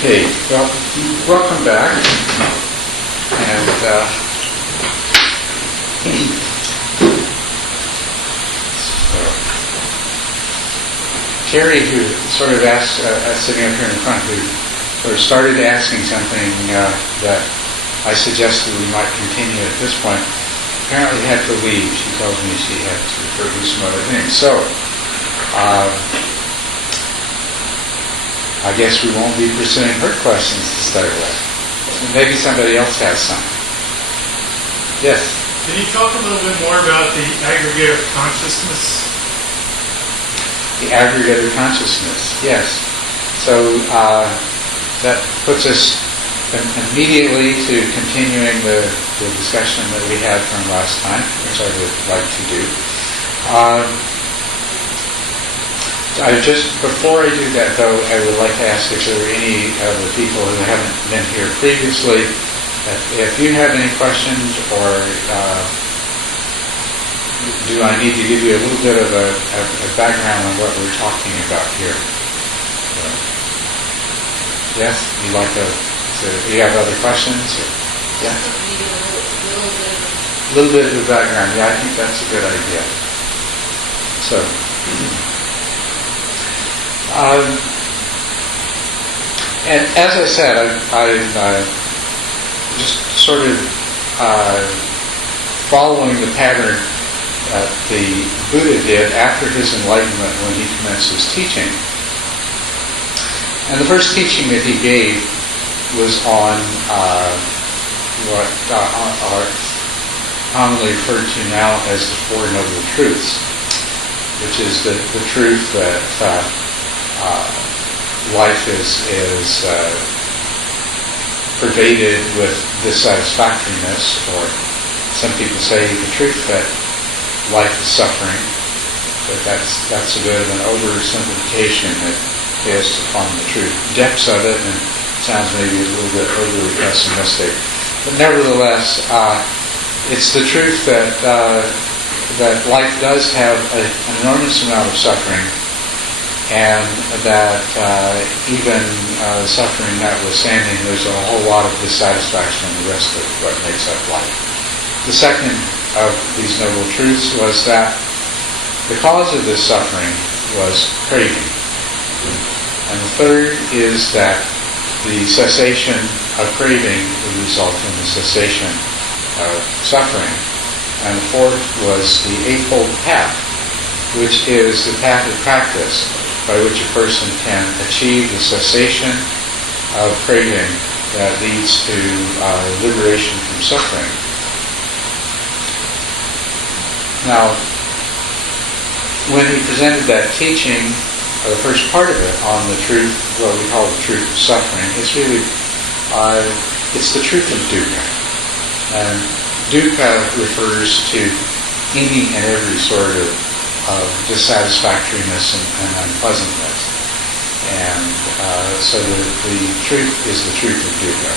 Okay, well, welcome back. And so, Terry, who sort of asked, sitting up here in front, who sort of started asking something that I suggested we might continue at this point, apparently had to leave. She tells me she had to do some other things. So, I guess we won't be pursuing her questions to start with. Maybe somebody else has some. Yes? Can you talk a little bit more about the aggregate of consciousness? The aggregate of consciousness, yes. So that puts us immediately to continuing the discussion that we had from last time, which I would like to do. Before I do that, though, I would like to ask if there are any of the people who haven't been here previously, if you have any questions, or do I need to give you a little bit of a background on what we're talking about here? Yes? You'd like to you have other questions? Or, yeah? A little bit of the background. Yeah, I think that's a good idea. So, and as I said, I just sort of following the pattern that the Buddha did after his enlightenment when he commenced his teaching. And the first teaching that he gave was on what are commonly referred to now as the Four Noble Truths, which is the truth that life is pervaded with dissatisfactoriness, or some people say the truth that life is suffering, but that's a bit of an oversimplification that fails to find the truth depths of it, and sounds maybe a little bit overly pessimistic. But nevertheless, it's the truth that life does have an enormous amount of suffering, and that even suffering notwithstanding, there's a whole lot of dissatisfaction in the rest of what makes up life. The second of these noble truths was that the cause of this suffering was craving. And the third is that the cessation of craving would result in the cessation of suffering. And the fourth was the Eightfold Path, which is the path of practice by which a person can achieve the cessation of craving that leads to liberation from suffering. Now, when he presented that teaching, the first part of it on the truth, what we call the truth of suffering, it's really, it's the truth of dukkha. And dukkha refers to any and every sort of dissatisfactoriness and unpleasantness. And so the truth is the truth of dukkha.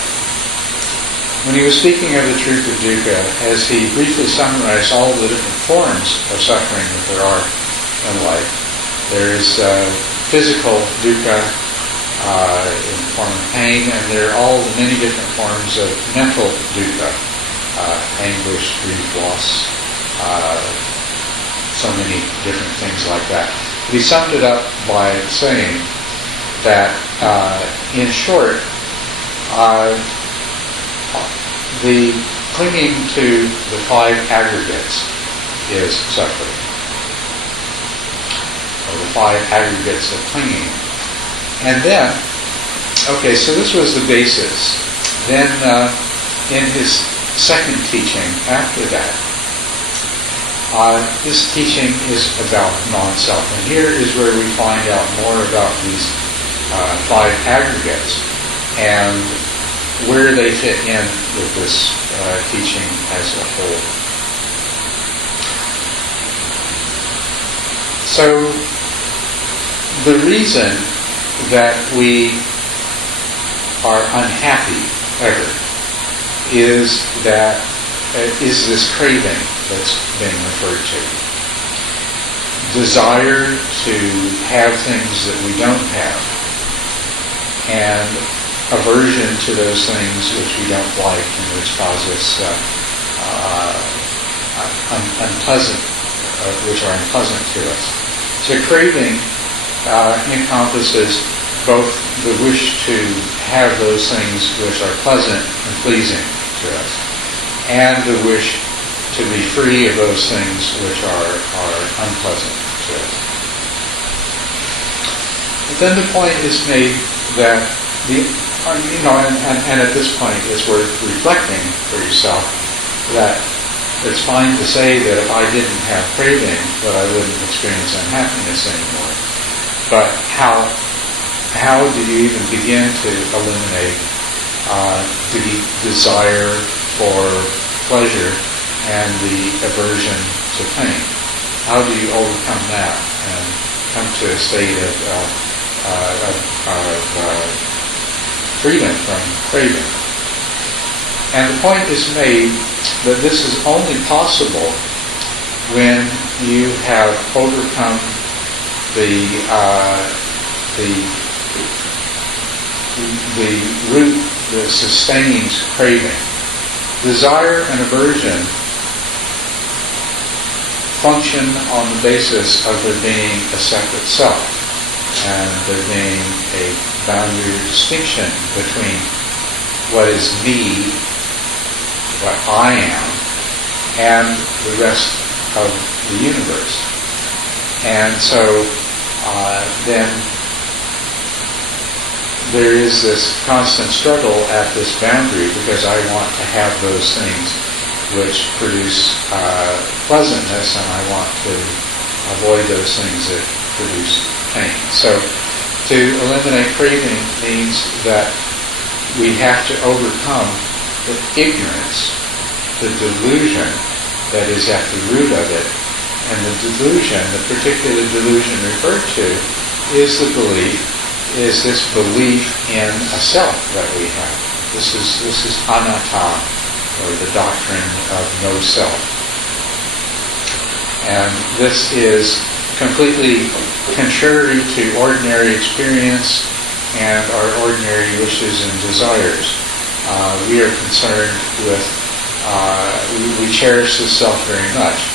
When he was speaking of the truth of dukkha, as he briefly summarized all the different forms of suffering that there are in life, there is physical dukkha in the form of pain, and there are all the many different forms of mental dukkha, anguish, grief, loss, so many different things like that. He summed it up by saying that, in short, the clinging to the five aggregates is suffering, or the five aggregates of clinging. And then, okay, so this was the basis. Then, in his second teaching after that, this teaching is about non-self. And here is where we find out more about these five aggregates and where they fit in with this teaching as a whole. So, the reason that we are unhappy ever is this craving that's being referred to. Desire to have things that we don't have. And aversion to those things which we don't like and which cause us unpleasant, which are unpleasant to us. So craving encompasses both the wish to have those things which are pleasant and pleasing to us, and the wish to be free of those things which are unpleasant to us. But then the point is made that and at this point it's worth reflecting for yourself that it's fine to say that if I didn't have craving, that I wouldn't experience unhappiness anymore. But how do you even begin to eliminate the desire for pleasure and the aversion to pain? How do you overcome that and come to a state of freedom from craving? And the point is made that this is only possible when you have overcome the root that sustains craving. Desire and aversion function on the basis of there being a separate self and there being a boundary distinction between what is me, what I am, and the rest of the universe. And so then there is this constant struggle at this boundary because I want to have those things which produce pleasantness, and I want to avoid those things that produce pain. So to eliminate craving means that we have to overcome the ignorance, the delusion that is at the root of it. And the delusion, the particular delusion referred to, is this belief in a self that we have. This is anatta, or the doctrine of no self. And this is completely contrary to ordinary experience and our ordinary wishes and desires. We are concerned with, we cherish the self very much.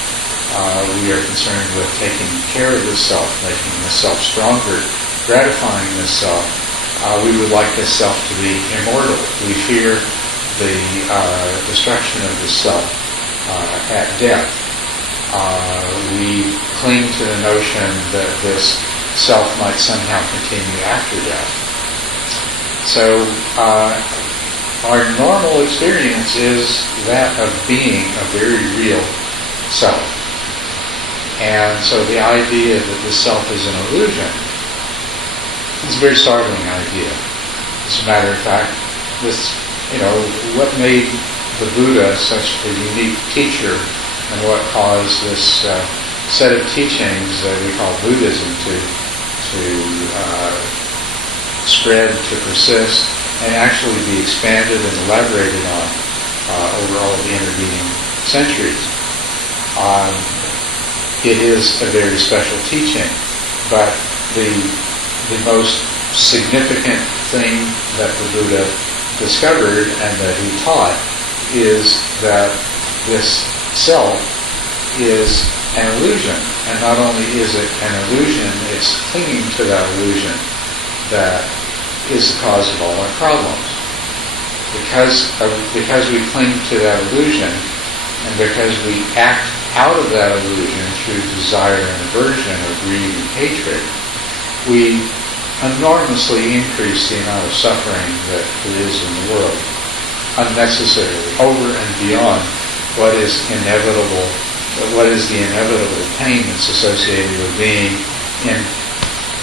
We are concerned with taking care of the self, making the self stronger, gratifying the self. We would like the self to be immortal. We fear the destruction of the self at death. We cling to the notion that this self might somehow continue after death. So our normal experience is that of being a very real self. And so the idea that the self is an illusion is a very startling idea. As a matter of fact, what made the Buddha such a unique teacher and what caused this set of teachings that we call Buddhism to spread, to persist, and actually be expanded and elaborated on over all of the intervening centuries. It is a very special teaching, but the most significant thing that the Buddha discovered and that he taught is that this self is an illusion. And not only is it an illusion, it's clinging to that illusion that is the cause of all our problems. Because we cling to that illusion, and because we act out of that illusion through desire and aversion or greed and hatred, we enormously increase the amount of suffering that there is in the world, unnecessarily, over and beyond what is inevitable, what is the inevitable pain that's associated with being in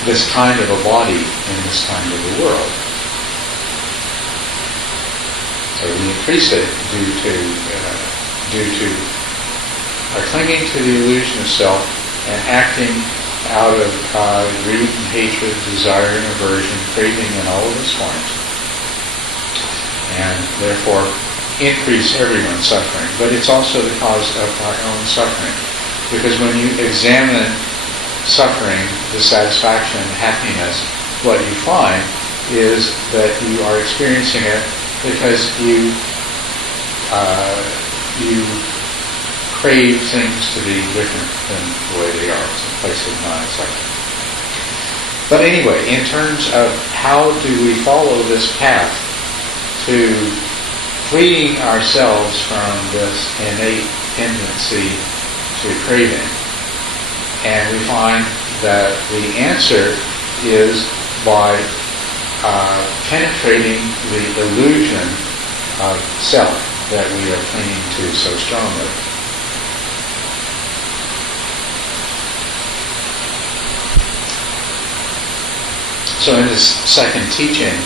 this kind of a body, in this kind of a world. So we increase it due to our clinging to the illusion of self and acting out of greed and hatred, desire and aversion, craving in all of its forms, and therefore increase everyone's suffering. But it's also the cause of our own suffering, because when you examine suffering, dissatisfaction, happiness, what you find is that you are experiencing it because you crave things to be different than the way they are. It's a place of non-acceptance. But anyway, in terms of how do we follow this path to freeing ourselves from this innate tendency to craving, and we find that the answer is by penetrating the illusion of self that we are clinging to so strongly. So in this second teaching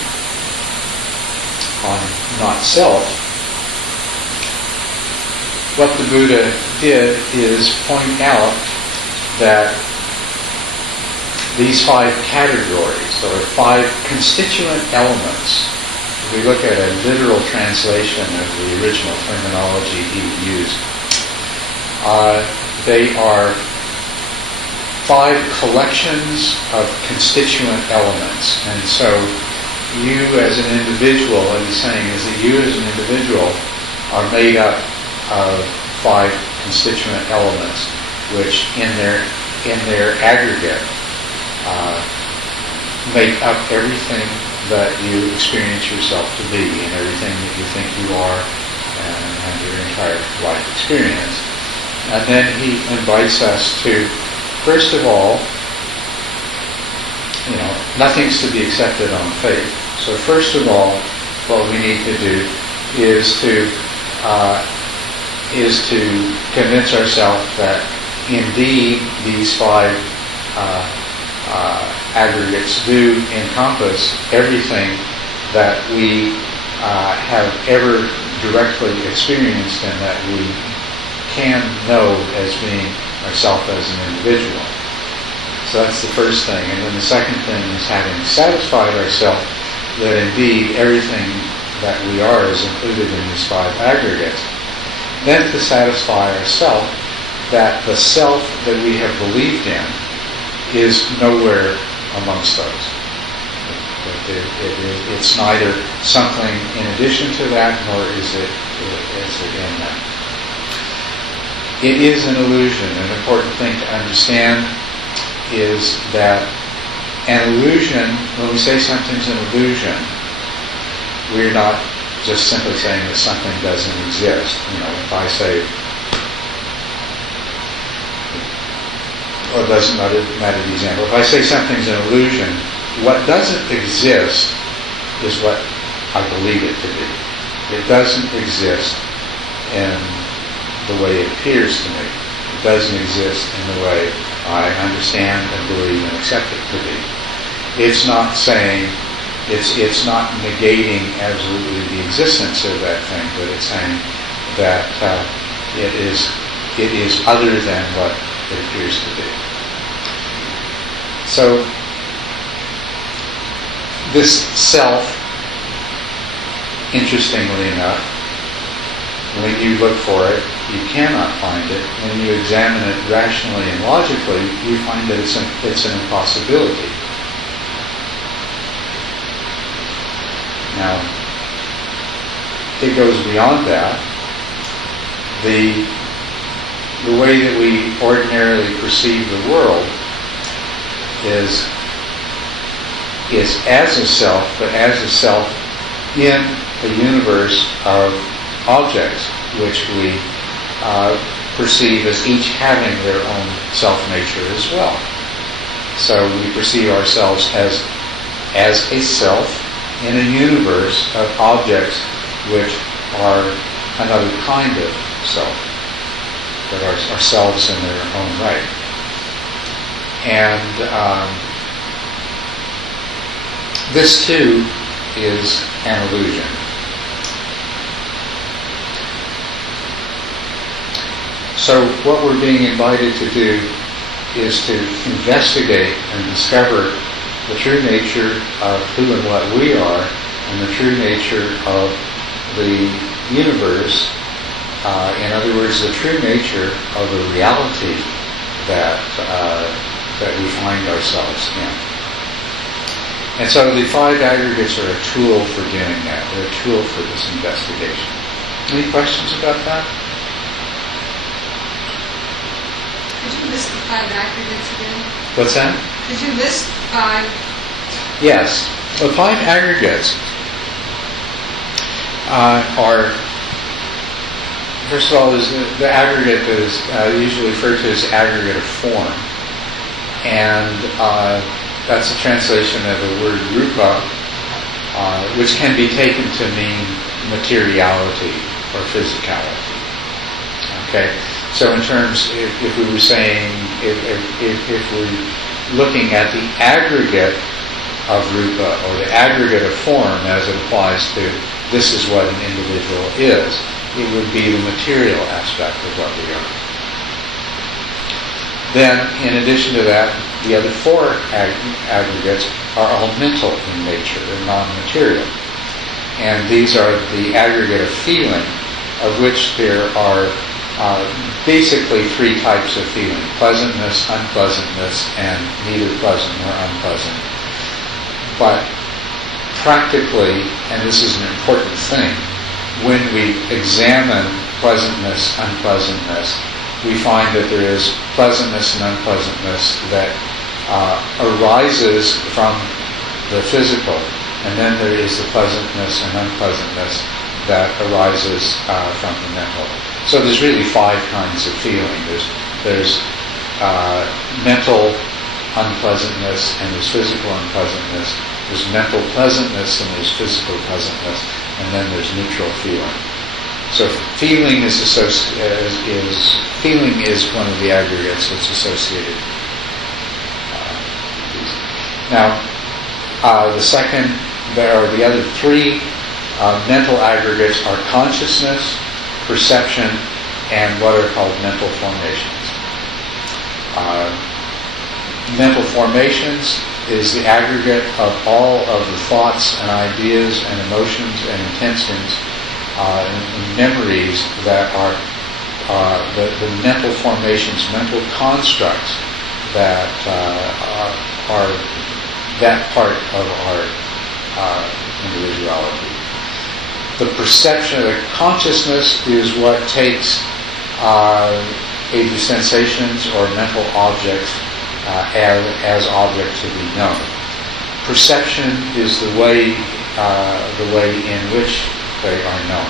on not self, what the Buddha did is point out that these 5 categories, or 5 constituent elements, if we look at a literal translation of the original terminology he used, they are 5 collections of constituent elements. And so you as an individual, what he's saying is that you as an individual are made up of 5 constituent elements, which in their aggregate make up everything that you experience yourself to be and everything that you think you are and your entire life experience. And then he invites us to, first of all, nothing's to be accepted on faith. So first of all, what we need to do is to convince ourselves that indeed these 5 aggregates do encompass everything that we have ever directly experienced and that we can know as being ourselves as an individual. So that's the first thing. And then the second thing is having satisfied ourselves that indeed everything that we are is included in these 5 aggregates. Then to satisfy ourselves that the self that we have believed in is nowhere amongst those. It's neither something in addition to that, nor is it in that. It is an illusion. An important thing to understand is that an illusion, when we say something's an illusion, we're not just simply saying that something doesn't exist. If I say, or it doesn't matter the example. If I say something's an illusion, what doesn't exist is what I believe it to be. It doesn't exist in the way it appears to me. It doesn't exist in the way I understand and believe and accept it to be. It's not saying, it's not negating absolutely the existence of that thing, but it's saying that it is other than what it appears to be. So this self, interestingly enough, when you look for it, you cannot find it. When you examine it rationally and logically, you find that it's an impossibility. Now, it goes beyond that. The way that we ordinarily perceive the world is as a self, but as a self in a universe of objects which we perceive as each having their own self-nature as well. So we perceive ourselves as a self in a universe of objects which are another kind of self, that are ourselves in their own right. And this too is an illusion. So what we're being invited to do is to investigate and discover the true nature of who and what we are, and the true nature of the universe. In other words, the true nature of the reality that we find ourselves in. And so the 5 aggregates are a tool for doing that. They're a tool for this investigation. Any questions about that? Could you list the 5 aggregates again? What's that? Could you list 5? Yes. The 5 aggregates are, first of all, is the aggregate is usually referred to as aggregate of form. And that's a translation of the word rupa, which can be taken to mean materiality or physicality. Okay? So in terms, if we were saying, if we're looking at the aggregate of rupa, or the aggregate of form as it applies to this is what an individual is, it would be the material aspect of what we are. Then, in addition to that, the other 4 aggregates are all mental in nature, they're non-material. And these are the aggregate of feeling, of which there are basically 3 types of feeling: pleasantness, unpleasantness, and neither pleasant nor unpleasant. But practically, and this is an important thing, when we examine pleasantness, unpleasantness, we find that there is pleasantness and unpleasantness that arises from the physical, and then there is the pleasantness and unpleasantness that arises from the mental. So there's really 5 kinds of feeling. There's mental unpleasantness, and there's physical unpleasantness. There's mental pleasantness, and there's physical pleasantness, and then there's neutral feeling. So feeling is one of the aggregates that's associated. Now, the other 3 mental aggregates are consciousness, perception, and what are called mental formations. Mental formations is the aggregate of all of the thoughts and ideas and emotions and intentions and memories that are the mental formations, mental constructs that are that part of our individuality. The perception of the consciousness is what takes either sensations or mental objects as objects to be known. Perception is the way in which they are known.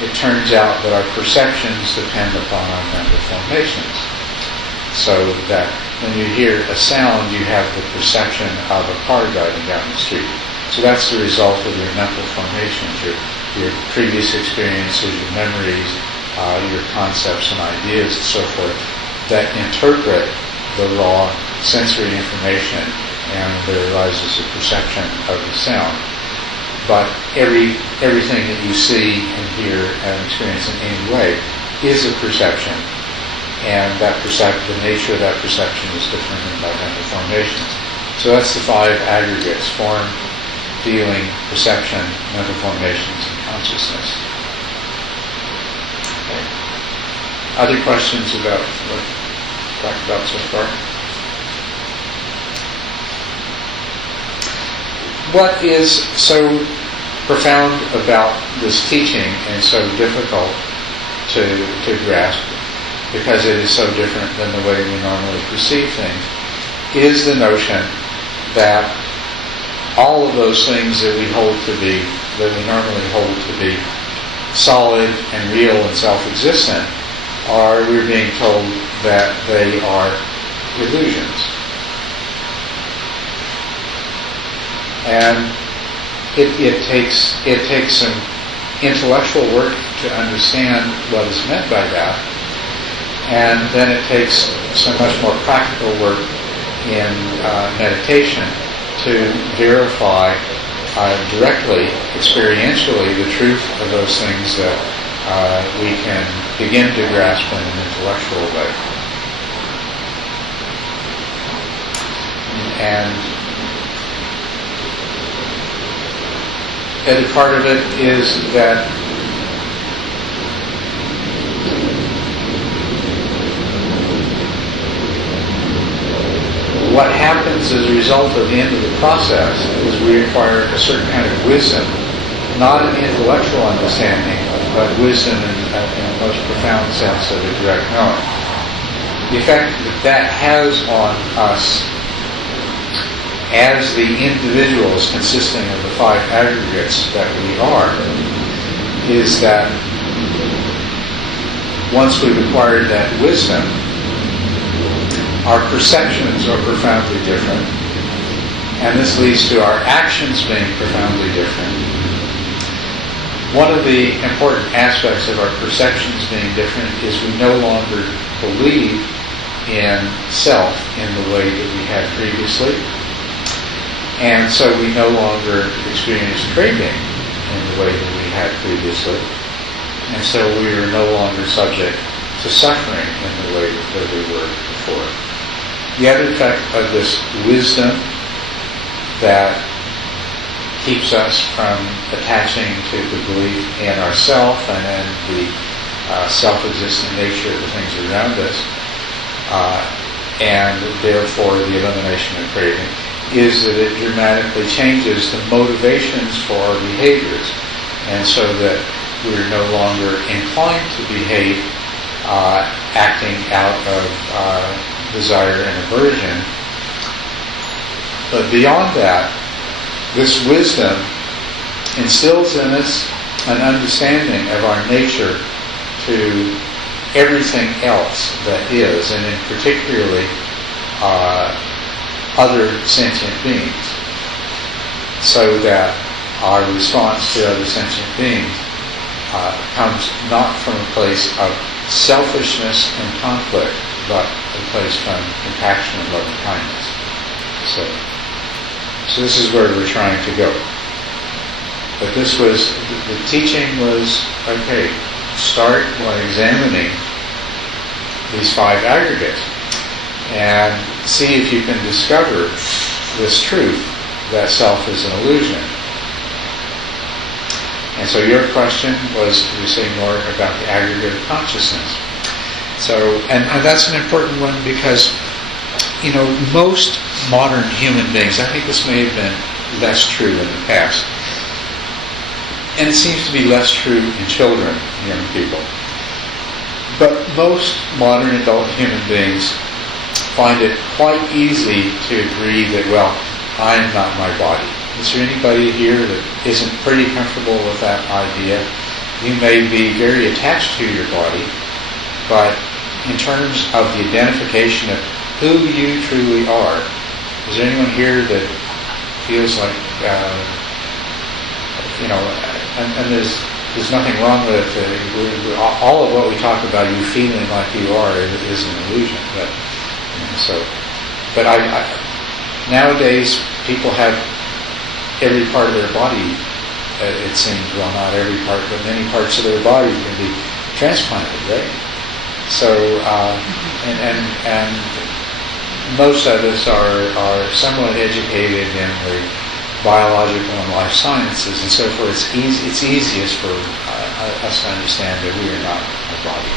It turns out that our perceptions depend upon our mental formations. So that when you hear a sound, you have the perception of a car driving down the street. So that's the result of your mental formations, your previous experiences, your memories, your concepts and ideas and so forth that interpret the raw sensory information, and there arises a perception of the sound. But everything that you see and hear and experience in any way is a perception, and the nature of that perception is determined by mental formations. So that's the 5 aggregates: form, feeling, perception, mental formations, and consciousness. Okay. Other questions about what we've talked about so far? What is so profound about this teaching and so difficult to grasp, because it is so different than the way we normally perceive things, is the notion that all of those things that we normally hold to be solid and real and self-existent, we're being told that they are illusions. And it takes some intellectual work to understand what is meant by that, and then it takes so much more practical work in meditation to verify directly, experientially, the truth of those things that we can begin to grasp in an intellectual way. And the other part of it is that what happens happens as a result of the end of the process is we acquire a certain kind of wisdom, not an intellectual understanding, but wisdom in the most profound sense of a direct knowing. The effect that has on us as the individuals consisting of the 5 aggregates that we are is that once we've acquired that wisdom, our perceptions are profoundly different, and this leads to our actions being profoundly different. One of the important aspects of our perceptions being different is we no longer believe in self in the way that we had previously, and so we no longer experience craving in the way that we had previously, and so we are no longer subject to suffering in the way that we were before. The other effect of this wisdom that keeps us from attaching to the belief in ourself and in the self-existent nature of the things around us, and therefore the elimination of craving, is that it dramatically changes the motivations for our behaviors, and so that we're no longer inclined to behave acting out of desire and aversion. But beyond that, this wisdom instills in us an understanding of our nature to everything else that is, and in particularly other sentient beings, so that our response to other sentient beings comes not from a place of selfishness and conflict, but a place from compassion and loving kindness. So this is where we're trying to go. But this was, the teaching was, okay, start by examining these 5 aggregates and see if you can discover this truth that self is an illusion. And so your question was to say more about the aggregate of consciousness. So, and that's an important one because, most modern human beings, I think this may have been less true in the past, and it seems to be less true in children, young people. But most modern adult human beings find it quite easy to agree that, well, I'm not my body. Is there anybody here that isn't pretty comfortable with that idea? You may be very attached to your body, but in terms of the identification of who you truly are, is there anyone here that feels like, and there's nothing wrong with it. All of what we talk about, you feeling like you are, is an illusion. But nowadays people have every part of their body, it seems, well, not every part, but many parts of their body can be transplanted, right? So, and most of us are somewhat educated in the biological and life sciences, and so forth. It's easiest for us to understand that we are not our body.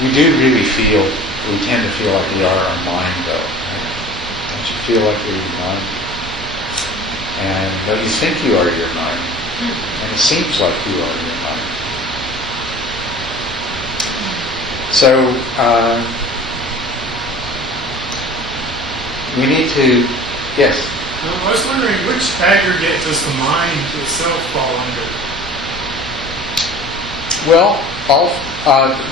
We do really we tend to feel like we are our mind, though. Right? Don't you feel like you're your mind? And don't you think you are your mind? And it seems like you are your mind. So, we need to, yes? I was wondering, which aggregate does the mind itself fall under? Well,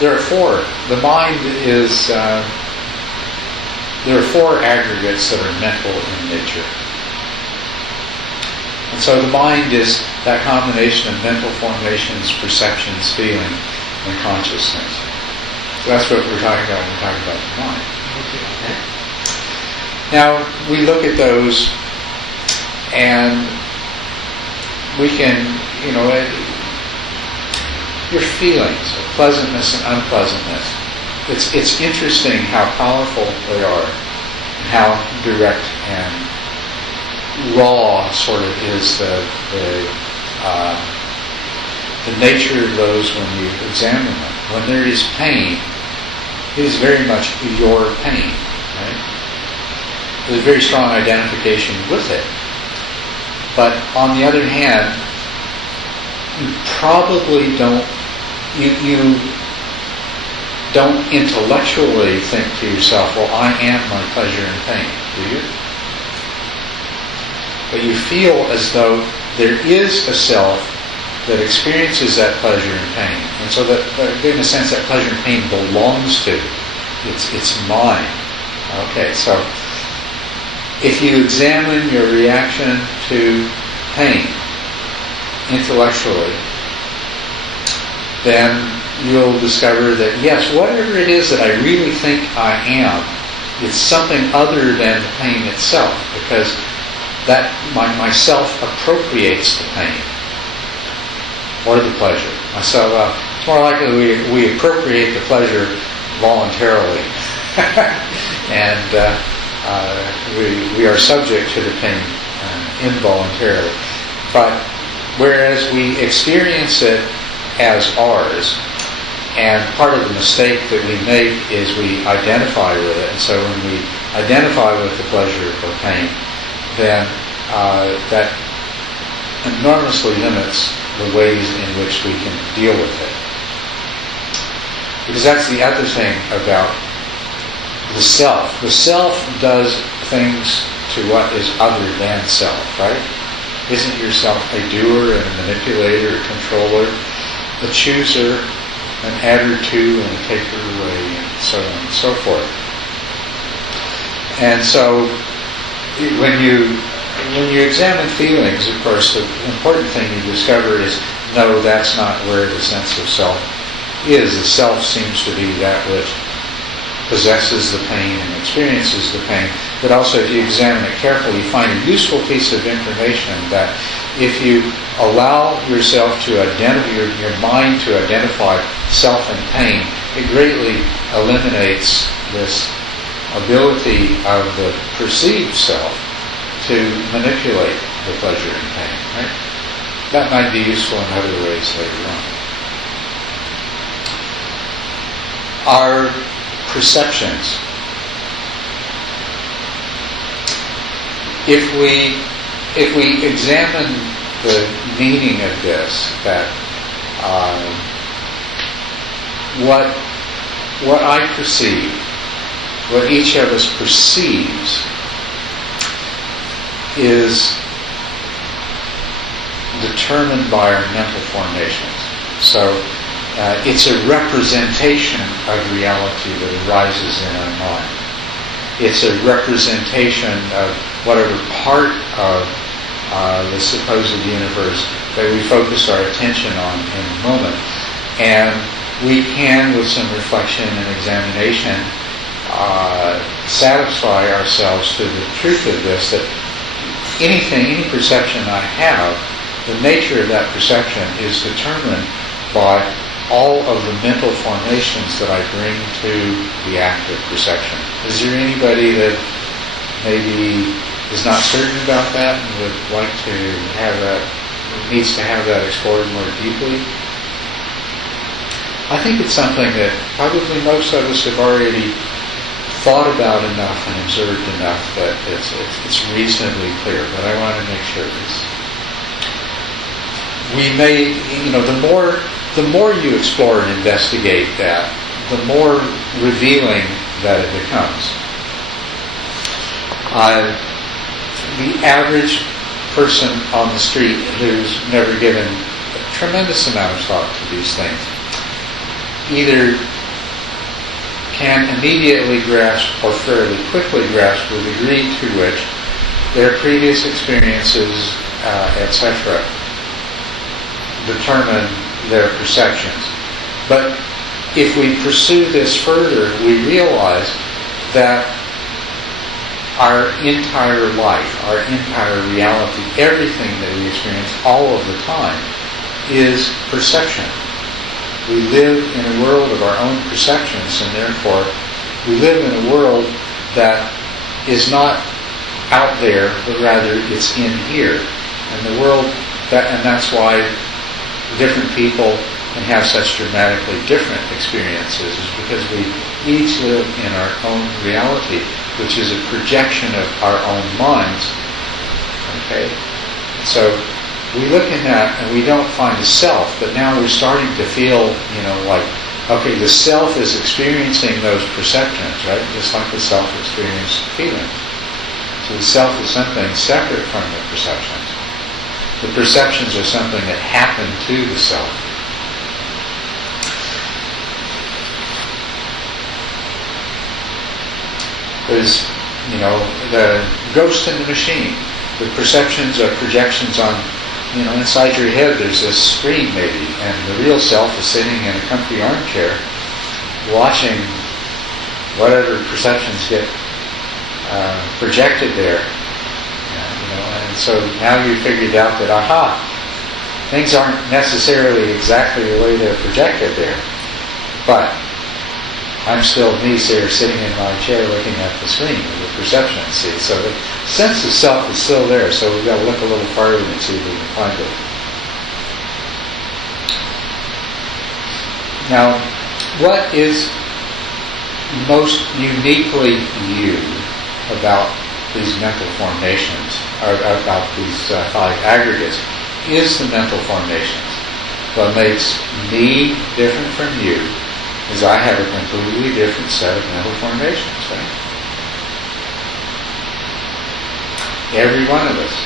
there are 4. The mind is, there are 4 aggregates that are mental in nature. And so the mind is that combination of mental formations, perceptions, feeling, and consciousness. So that's what we're talking about when we're talking about the mind. Okay. Now, we look at those and we can, your feelings of pleasantness and unpleasantness. It's interesting how powerful they are, and how direct and raw sort of is the nature of those when you examine them. When there is pain, it is very much your pain, right? there's a very strong identification with it. But on the other hand, you probably don't intellectually think to yourself, well, I am my pleasure and pain, do you? But you feel as though there is a self that experiences that pleasure and pain. And so that, in a sense, that pleasure and pain belongs to, it's mine. Okay, so if you examine your reaction to pain intellectually, then you'll discover that, yes, whatever it is that I really think I am, it's something other than the pain itself, because that myself appropriates the pain or the pleasure. So it's more likely we appropriate the pleasure voluntarily, and we are subject to the pain involuntarily. But whereas we experience it as ours, and part of the mistake that we make is we identify with it. And so when we identify with the pleasure or pain, then that enormously limits the ways in which we can deal with it. Because that's the other thing about the self. The self does things to what is other than self, right? Isn't yourself a doer and a manipulator, a controller, a chooser, an adder to and a taker away, and so on and so forth? And so when you examine feelings, of course, the important thing you discover is, no, that's not where the sense of self is. The self seems to be that which possesses the pain and experiences the pain. But also, if you examine it carefully, you find a useful piece of information that if you allow yourself to identify, your mind to identify self and pain, it greatly eliminates this ability of the perceived self to manipulate the pleasure and pain, right? That might be useful in other ways later on. Our perceptions. If we examine the meaning of this, that what I perceive, what each of us perceives, is determined by our mental formations. So it's a representation of reality that arises in our mind. It's a representation of whatever part of the supposed universe that we focus our attention on in a moment. And we can, with some reflection and examination, satisfy ourselves to the truth of this, that any perception I have, the nature of that perception is determined by all of the mental formations that I bring to the act of perception. Is there anybody that maybe is not certain about that and would like to have that, needs to have that explored more deeply? I think it's something that probably most of us have already thought about enough and observed enough that it's reasonably clear, but I want to make sure we may, the more you explore and investigate that, the more revealing that it becomes. The average person on the street who's never given a tremendous amount of thought to these things either can immediately grasp or fairly quickly grasp the degree to which their previous experiences, etc., determine their perceptions. But if we pursue this further, we realize that our entire life, our entire reality, everything that we experience all of the time is perception. We live in a world of our own perceptions, and therefore we live in a world that is not out there, but rather it's in here. And the world, and that's why different people and have such dramatically different experiences is because we each live in our own reality, which is a projection of our own minds. Okay? So we look in that and we don't find the self, but now we're starting to feel, like, okay, the self is experiencing those perceptions, right? Just like the self experiences feelings. So the self is something separate from the perceptions. The perceptions are something that happen to the self. There's, the ghost in the machine. The perceptions are projections on, inside your head there's this screen maybe, and the real self is sitting in a comfy armchair watching whatever perceptions get projected there. And so now you've figured out that, things aren't necessarily exactly the way they're projected there, but I'm still me here sitting in my chair looking at the screen of the perception. See, so the sense of self is still there. So we've got to look a little farther and see if we can find it. Now, what is most uniquely you about these mental formations, or about these 5 aggregates, is the mental formations. What makes me different from you is I have a completely different set of mental formations, right? Every one of us.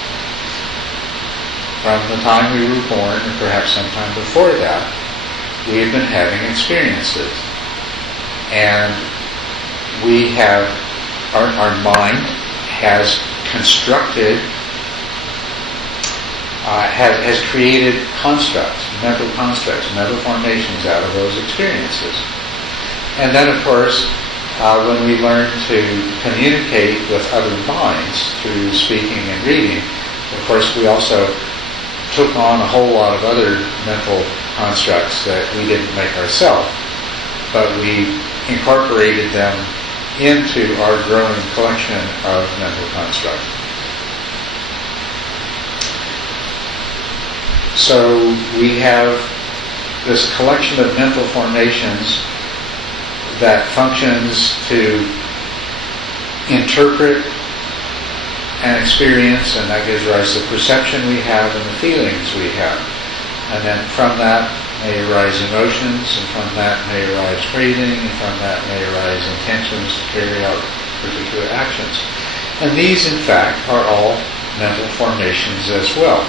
From the time we were born, and perhaps sometime before that, we have been having experiences. And we have, our mind has constructed, has created constructs, mental formations out of those experiences. And then, of course, when we learn to communicate with other minds through speaking and reading, of course, we also took on a whole lot of other mental constructs that we didn't make ourselves, but we incorporated them into our growing collection of mental constructs. So we have this collection of mental formations that functions to interpret an experience, and that gives rise to the perception we have and the feelings we have. And then from that may arise emotions, and from that may arise craving, and from that may arise intentions to carry out particular actions. And these, in fact, are all mental formations as well.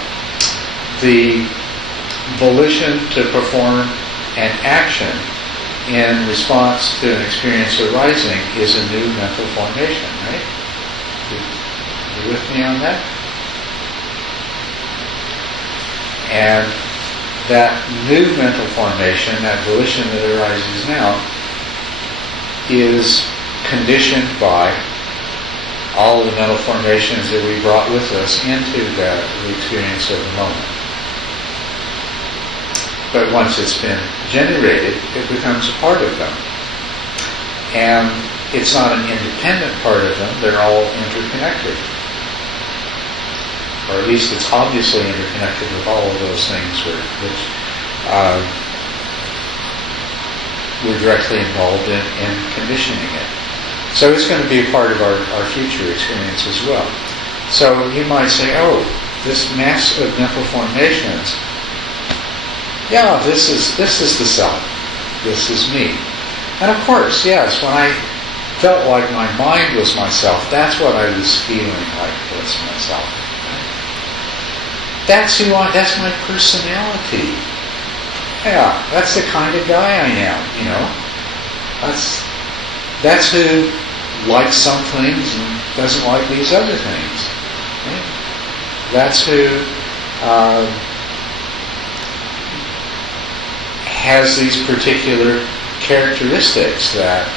The volition to perform an action in response to an experience arising is a new mental formation, right? You with me on that? And that new mental formation, that volition that arises now, is conditioned by all the mental formations that we brought with us into the experience of the moment. But once it's been generated, it becomes a part of them. And it's not an independent part of them, they're all interconnected. Or at least it's obviously interconnected with all of those things which we're directly involved in conditioning it. So it's going to be a part of our future experience as well. So you might say, this mass of mental formations, this is the self. This is me. And of course, yes, when I felt like my mind was myself, that's what I was feeling like was myself. That's who that's my personality. Yeah, that's the kind of guy I am, That's who likes some things and doesn't like these other things. Right? That's who has these particular characteristics that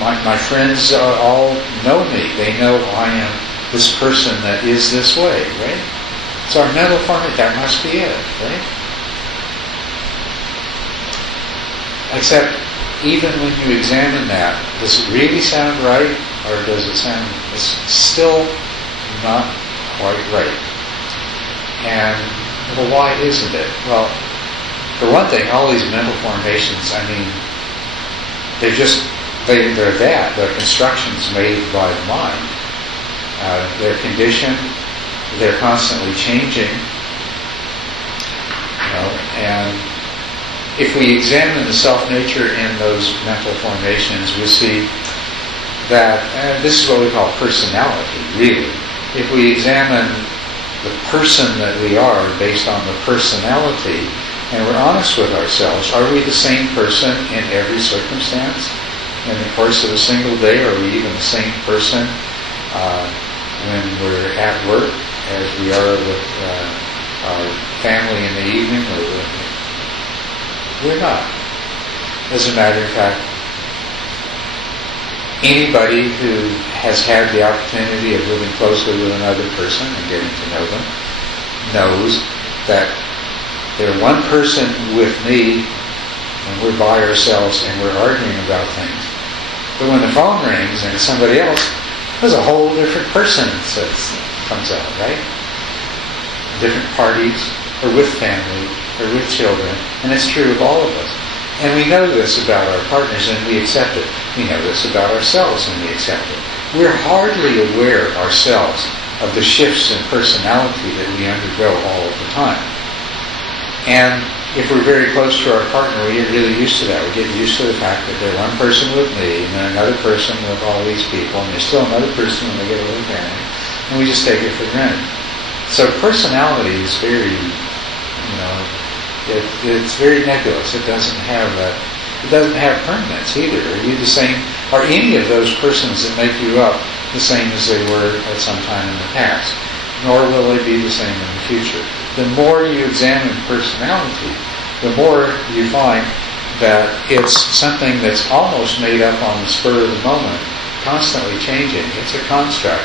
my friends all know me. They know I am this person that is this way, right? So our mental formation, that must be it, right? Except, even when you examine that, does it really sound right, or does it sound, it's still not quite right? And, why isn't it? Well, for one thing, all these mental formations, I mean, they're that. They're constructions made by the mind. They're conditioned. They're constantly changing. And if we examine the self-nature in those mental formations, we see that this is what we call personality, really. If we examine the person that we are based on the personality, and we're honest with ourselves, are we the same person in every circumstance? In the course of a single day, are we even the same person when we're at work as we are with our family in the evening? We're not. As a matter of fact, anybody who has had the opportunity of living closely with another person and getting to know them knows that they're one person with me when we're by ourselves and we're arguing about things. But when the phone rings and it's somebody else, there's a whole different person that comes out, right? Different parties, or with family, or with children, and it's true of all of us. And we know this about our partners and we accept it. We know this about ourselves and we accept it. We're hardly aware ourselves of the shifts in personality that we undergo all of the time. And if we're very close to our partner, we get really used to that. We get used to the fact that they're one person with me, and then another person with all these people, and there's still another person when they get a little family, and we just take it for granted. So personality is very, it's very nebulous. It doesn't have permanence either. Are you the same? Are any of those persons that make you up the same as they were at some time in the past? Nor will they be the same in the future. The more you examine personality, the more you find that it's something that's almost made up on the spur of the moment, constantly changing. It's a construct.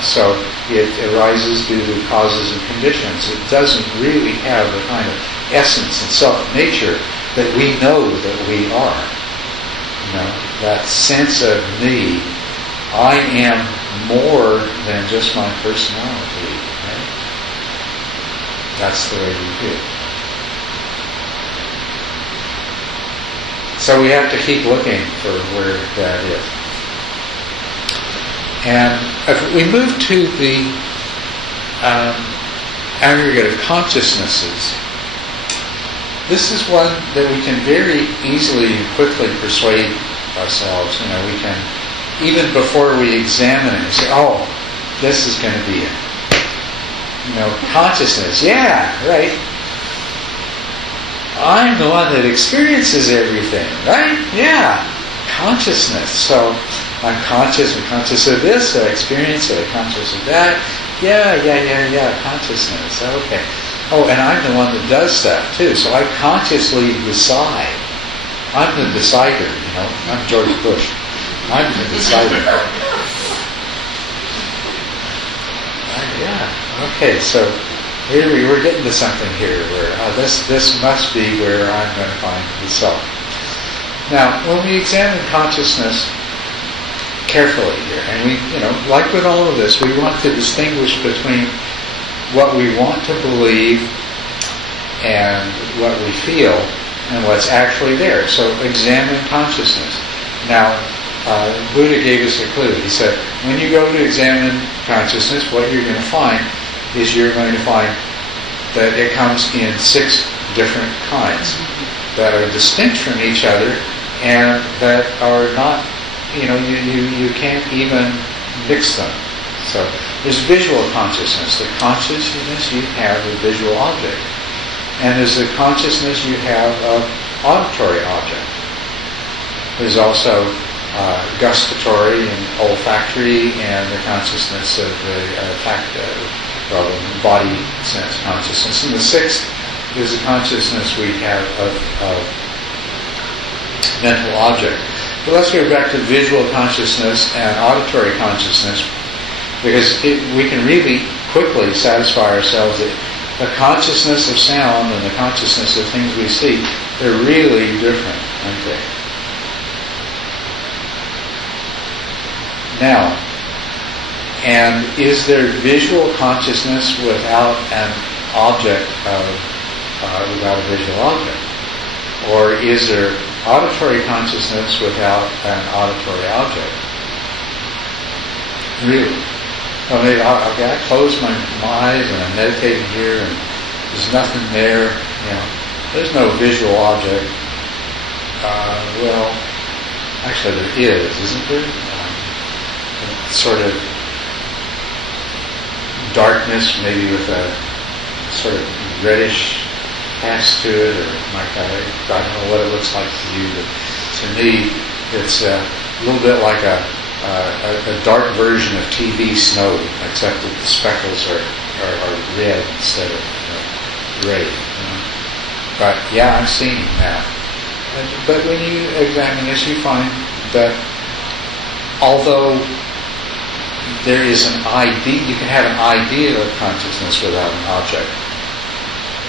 So it arises due to causes and conditions. It doesn't really have the kind of essence and self-nature that we know that we are. That sense of me, I am more than just my personality. Right? That's the way we feel. So we have to keep looking for where that is. And if we move to the aggregate of consciousnesses, this is one that we can very easily and quickly persuade ourselves. We can, even before we examine it, say, oh, this is going to be it. Consciousness, yeah, right. I'm the one that experiences everything, right? Yeah, consciousness. So I'm conscious of this, I experience it, I'm conscious of that. Yeah, consciousness, okay. Oh, and I'm the one that does stuff too, so I consciously decide. I'm the decider, I'm George Bush. I'm the decider. Okay, so here we're getting to something here where this must be where I'm going to find the self. Now, when we examine consciousness carefully here, and we, like with all of this, we want to distinguish between what we want to believe and what we feel and what's actually there. So examine consciousness. Now, Buddha gave us a clue. He said, when you go to examine consciousness, what you're going to find is you're going to find that it comes in 6 different kinds that are distinct from each other and that are not, you can't even mix them. So there's visual consciousness, the consciousness you have of visual object. And there's the consciousness you have of auditory object. There's also gustatory and olfactory, and the consciousness of the body sense consciousness. And the 6th is the consciousness we have of mental object. But let's go back to visual consciousness and auditory consciousness, because we can really quickly satisfy ourselves that the consciousness of sound and the consciousness of things we see, they're really different, aren't they? Now, and is there visual consciousness without an object of without a visual object? Or is there auditory consciousness without an auditory object? Really? I mean, I close my eyes and I'm meditating here and there's nothing there, there's no visual object. Well, actually there is, isn't there? Sort of darkness, maybe with a sort of reddish cast to it, or I don't know what it looks like to you, but to me it's a little bit like a dark version of TV snow, except that the speckles are red instead of gray. But yeah, I've seen that. But when you examine this, you find that although there is an idea, you can have an idea of consciousness without an object.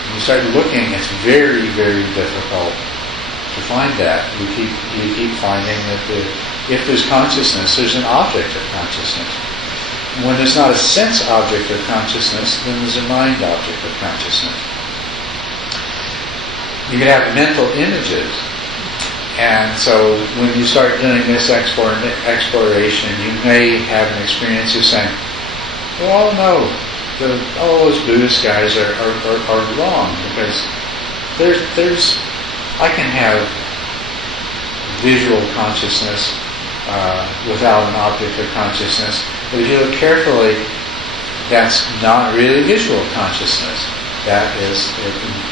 When you start looking, it's very, very difficult to find that. You keep finding that if there's consciousness, there's an object of consciousness. And when there's not a sense object of consciousness, then there's a mind object of consciousness. You can have mental images. And so when you start doing this exploration, you may have an experience of saying, well, no, all those Buddhist guys are wrong, because I can have visual consciousness without an object of consciousness. But if you look carefully, that's not really visual consciousness. That is,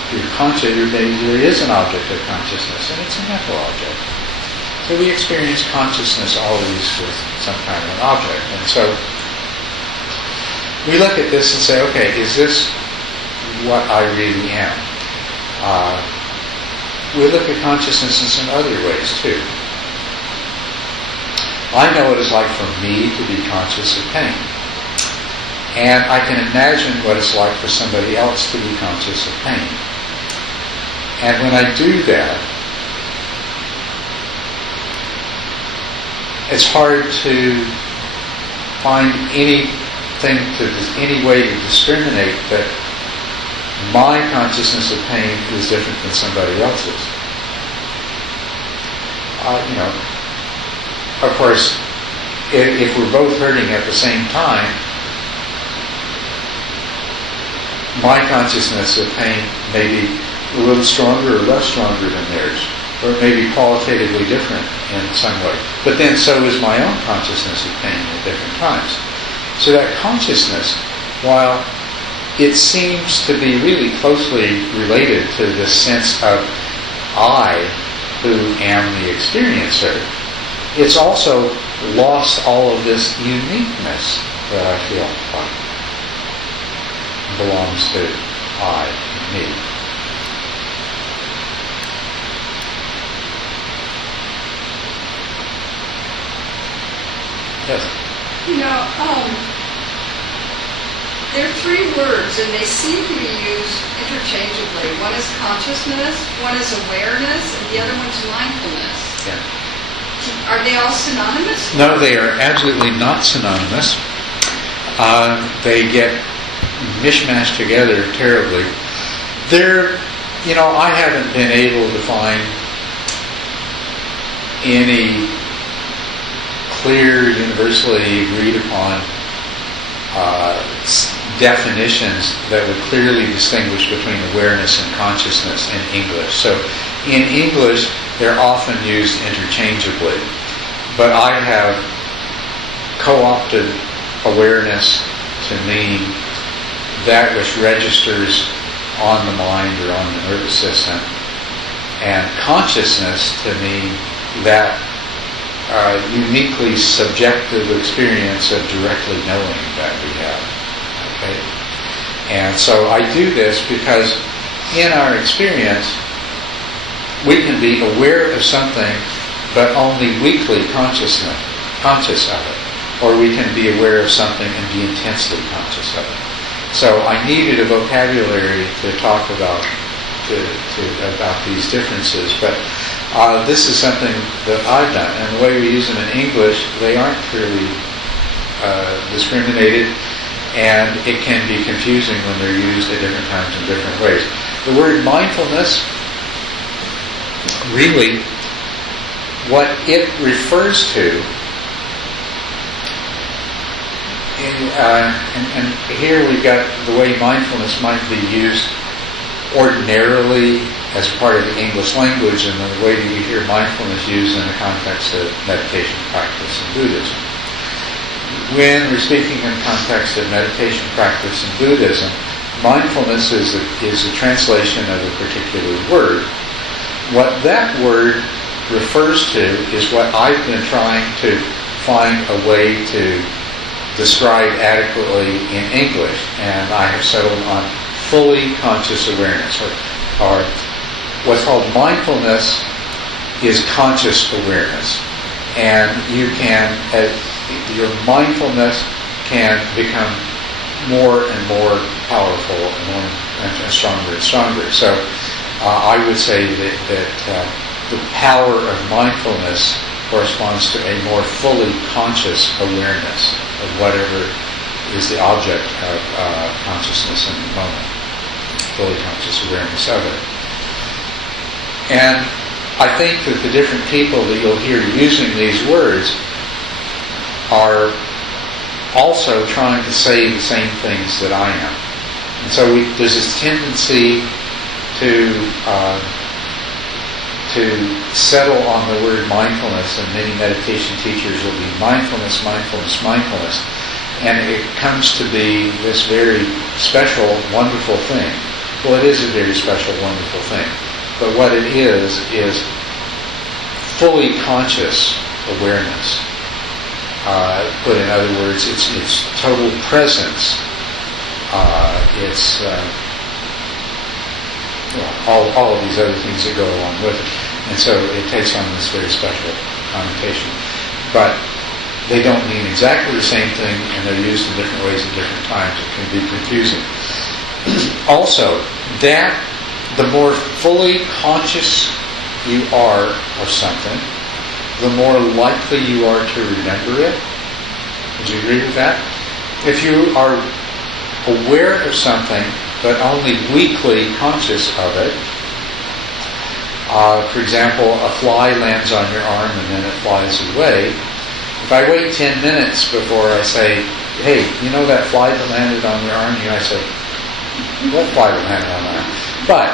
there is an object of consciousness, and it's a mental object. So we experience consciousness always with some kind of an object. And so we look at this and say, okay, is this what I really am? We look at consciousness in some other ways too. I know what it's like for me to be conscious of pain. And I can imagine what it's like for somebody else to be conscious of pain. And when I do that, it's hard to find any way to discriminate that my consciousness of pain is different than somebody else's. Of course, if we're both hurting at the same time, my consciousness of pain may be a little stronger or less stronger than theirs, or it may be qualitatively different in some way. But then so is my own consciousness of pain at different times. So that consciousness, while it seems to be really closely related to this sense of I, who am the experiencer, it's also lost all of this uniqueness that I feel like belongs to I, me. Yes? There are three words, and they seem to be used interchangeably. One is consciousness, one is awareness, and the other one's mindfulness. Yeah. Are they all synonymous? No, they are absolutely not synonymous. They get mishmashed together terribly. I haven't been able to find any clear, universally agreed upon definitions that would clearly distinguish between awareness and consciousness in English. So in English, they're often used interchangeably. But I have co-opted awareness to mean that which registers on the mind or on the nervous system, and consciousness to mean that uniquely subjective experience of directly knowing that we have. Okay? And so I do this because in our experience, we can be aware of something but only weakly conscious of it. Or we can be aware of something and be intensely conscious of it. So I needed a vocabulary to talk about about these differences, but this is something that I've done, and the way we use them in English, they aren't clearly discriminated, and it can be confusing when they're used at different times in different ways. The word mindfulness, really, what it refers to, and here we've got the way mindfulness might be used ordinarily as part of the English language, and the way that you hear mindfulness used in the context of meditation practice in Buddhism. When we're speaking in the context of meditation practice in Buddhism, mindfulness is a translation of a particular word. What that word refers to is what I've been trying to find a way to describe adequately in English, and I have settled on fully conscious awareness, or what's called mindfulness is conscious awareness. And you can, your mindfulness can become more and more powerful and stronger and stronger. So I would say that the power of mindfulness corresponds to a more fully conscious awareness of whatever is the object of consciousness in the moment. Fully conscious awareness of it. And I think that the different people that you'll hear using these words are also trying to say the same things that I am. And so there's this tendency to settle on the word mindfulness, and many meditation teachers will be mindfulness, mindfulness, mindfulness. And it comes to be this very special, wonderful thing. Well, it is a very special, wonderful thing. But what it is fully conscious awareness. Put in other words, it's total presence. All of these other things that go along with it. And so it takes on this very special connotation. But they don't mean exactly the same thing, and they're used in different ways at different times. It can be confusing. Also, that the more fully conscious you are of something, the more likely you are to remember it. Would you agree with that? If you are aware of something, but only weakly conscious of it, for example, a fly lands on your arm and then it flies away. If I wait 10 minutes before I say, hey, you know that fly that landed on your arm? You might say, what fly that landed on my arm? But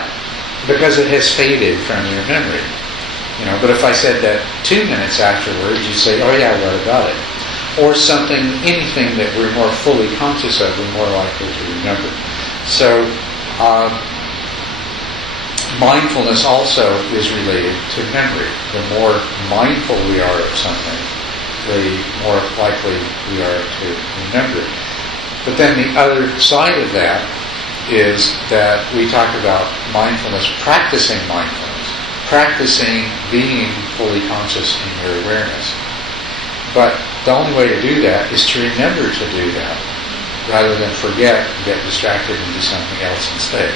because it has faded from your memory. But if I said that 2 minutes afterwards, you'd say, oh yeah, what about it? Or something, anything that we're more fully conscious of, we're more likely to remember. So, mindfulness also is related to memory. The more mindful we are of something, the more likely we are to remember it. But then the other side of that is that we talk about mindfulness, practicing being fully conscious in your awareness. But the only way to do that is to remember to do that, rather than forget and get distracted and do something else instead.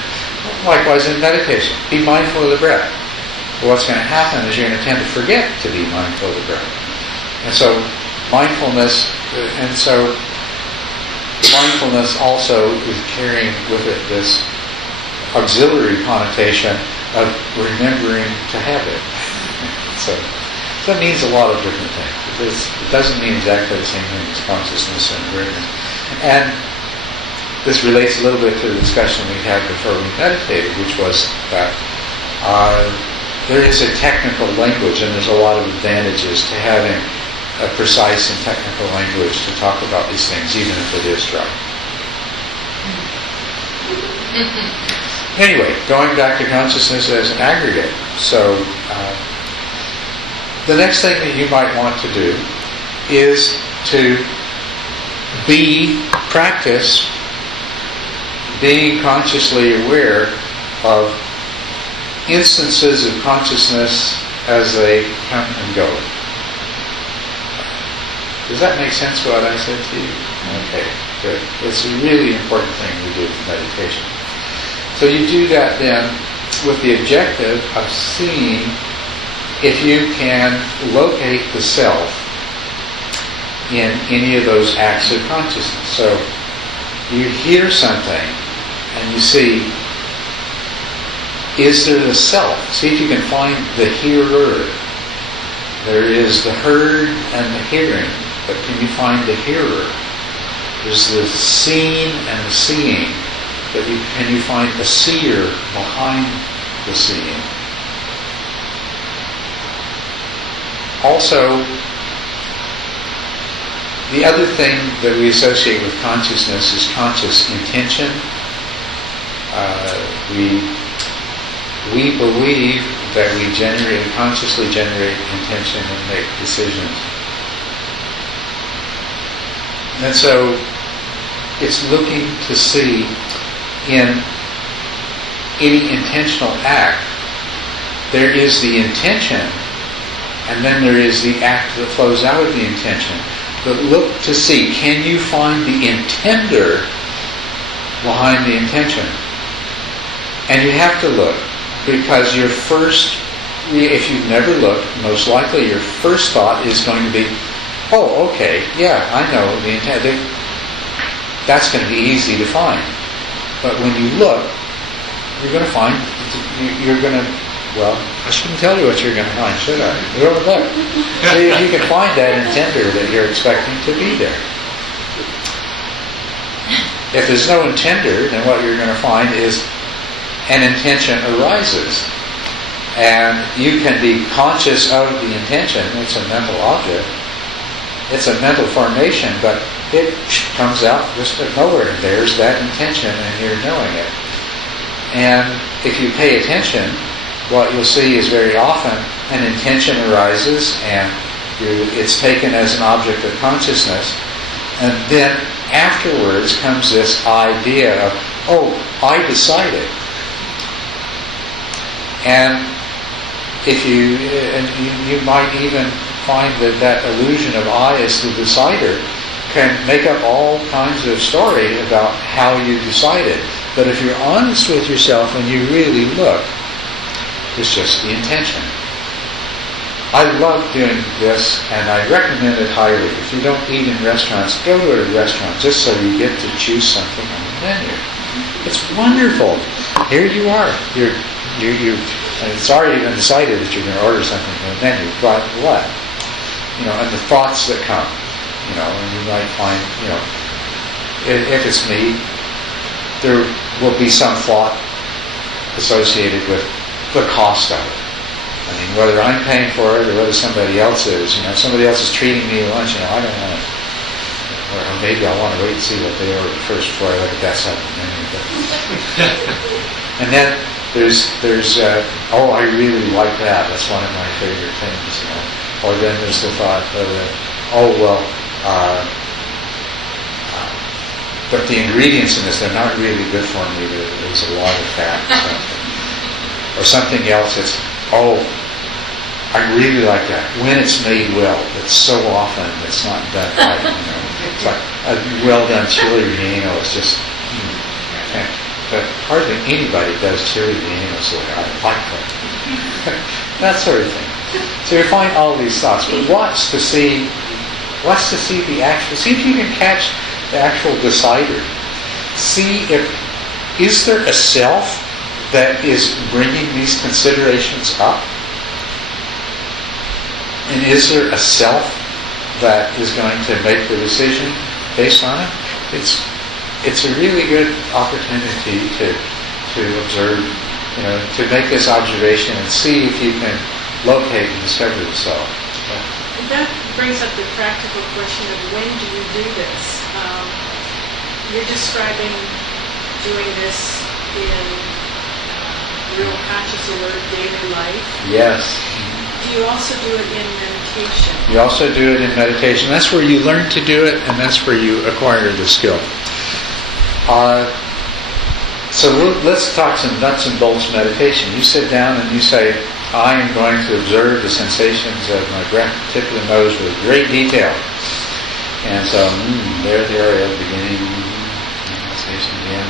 Likewise in meditation, be mindful of the breath. Well, what's going to happen is you're going to tend to forget to be mindful of the breath. And so mindfulness also is carrying with it this auxiliary connotation of remembering to have it. So that means a lot of different things. It doesn't mean exactly the same thing as consciousness and awareness. And this relates a little bit to the discussion we had before we meditated, which was that there is a technical language, and there's a lot of advantages to having a precise and technical language to talk about these things, even if it is dry. Anyway, going back to consciousness as an aggregate. So, the next thing that you might want to do is to practice being consciously aware of instances of consciousness as they come and go. Does that make sense what I said to you? Okay, good. It's a really important thing we do with meditation. So you do that then with the objective of seeing if you can locate the self in any of those acts of consciousness. So you hear something and you see, is there the self? See if you can find the hearer. There is the heard and the hearing, but can you find the hearer? There's the seen and the seeing, but can you find a seer behind the seeing? Also, the other thing that we associate with consciousness is conscious intention. We believe that we consciously generate intention and make decisions. And so it's looking to see in any intentional act, there is the intention, and then there is the act that flows out of the intention. But look to see, can you find the intender behind the intention? And you have to look, because your first, if you've never looked, most likely your first thought is going to be, oh, okay, yeah, I know the intent. That's going to be easy to find. But when you look, you're going to find, well, I shouldn't tell you what you're going to find, should I? You don't look. See if you can find that intender that you're expecting to be there. If there's no intender, then what you're going to find is an intention arises. And you can be conscious of the intention. It's a mental object. It's a mental formation, but it comes out just out of nowhere. There's that intention, and you're knowing it. And if you pay attention, what you'll see is very often an intention arises, and it's taken as an object of consciousness. And then afterwards comes this idea of, oh, I decided. And you might even find that illusion of I as the decider can make up all kinds of story about how you decided. But if you're honest with yourself and you really look, it's just the intention. I love doing this, and I recommend it highly. If you don't eat in restaurants, go to a restaurant just so you get to choose something on the menu. It's wonderful. Here you are. It's already been decided that you're going to order something from the menu, but what? And the thoughts that come, and you might find, if it's me, there will be some thought associated with the cost of it. I mean, whether I'm paying for it or whether somebody else is, if somebody else is treating me to lunch, I don't want to, or maybe I want to wait and see what they order first before I look at that side of the menu. And then there's oh, I really like that. That's one of my favorite things. Or then there's the thought of, but the ingredients in this, they're not really good for me. There's a lot of fat. Or something else that's, oh, I really like that. When it's made well, but so often it's not done right. It's like a well-done chili relleno is just, but hardly anybody does chili rellenos the way I like them. That sort of thing. So you find all these thoughts, but watch to see the actual, see if you can catch the actual decider. See is there a self that is bringing these considerations up? And is there a self that is going to make the decision based on it? It's a really good opportunity to observe, to make this observation and see if you can locate and discover the self. And that brings up the practical question of when do you do this? You're describing doing this in real conscious alert daily life. Yes. Do you also do it in meditation? You also do it in meditation. That's where you learn to do it, and that's where you acquire the skill. So let's talk some nuts and bolts meditation. You sit down and you say, I am going to observe the sensations of my breath, tip of the nose with great detail. And so, there they are, beginning, sensation again,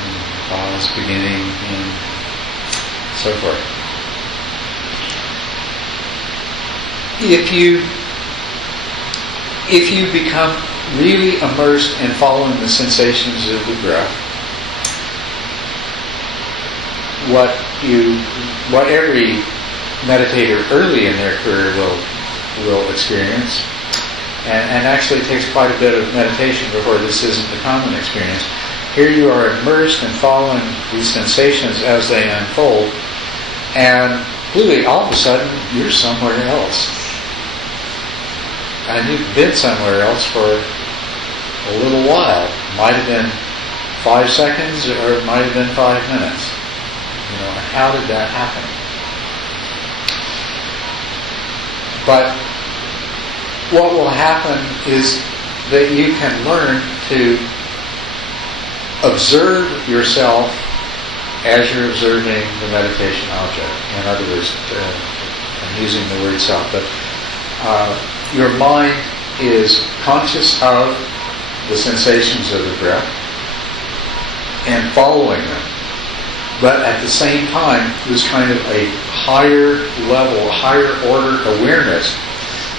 pause, beginning, and so forth. If you become really immersed in following the sensations of the breath, what what every meditator early in their career will experience, and actually it takes quite a bit of meditation before this isn't the common experience. Here you are immersed and following these sensations as they unfold, and really all of a sudden you're somewhere else. And you've been somewhere else for a little while. Might have been 5 seconds or it might have been 5 minutes. How did that happen? But what will happen is that you can learn to observe yourself as you're observing the meditation object. In other words, I'm using the word self, but your mind is conscious of the sensations of the breath and following them. But at the same time, there's kind of a higher level, higher order awareness